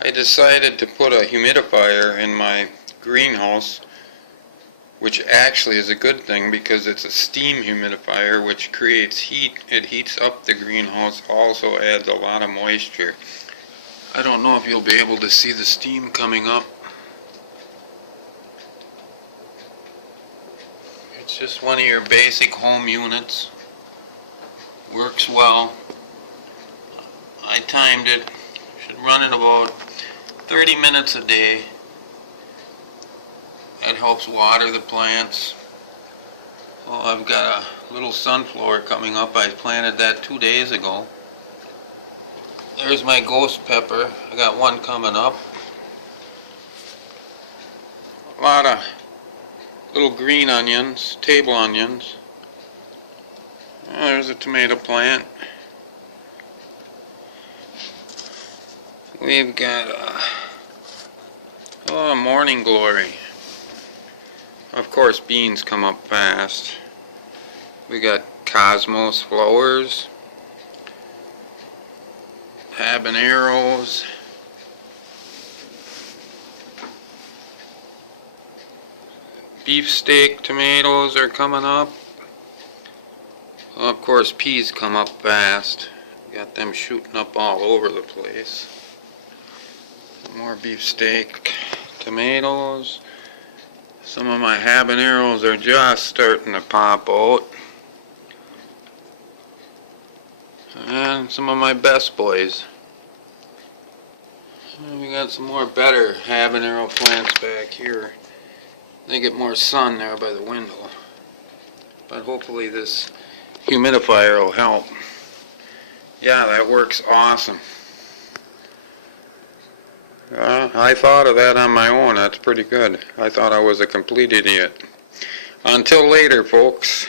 I decided to put a humidifier in my greenhouse, which actually is a good thing because it's a steam humidifier which creates heat. It heats up the greenhouse, also adds a lot of moisture. I don't know if you'll be able to see the steam coming up. It's just one of your basic home units. Works well. I timed it. Should run it about 30 minutes a day. That helps water the plants. Well, I've got a little sunflower coming up. I planted that 2 days ago. There's my ghost pepper. I got one coming up. A lot of little green onions, table onions. There's a tomato plant. We've got morning glory. Of course, beans come up fast. We got cosmos flowers, habaneros, beefsteak tomatoes are coming up. Well, of course, peas come up fast. Got them shooting up all over the place. More beefsteak tomatoes. Some of my habaneros are just starting to pop out. And some of my best boys. And we got some more better habanero plants back here. They get more sun there by the window. But hopefully this humidifier will help. Yeah, that works awesome. I thought of that on my own. That's pretty good. I thought I was a complete idiot. Until later, folks.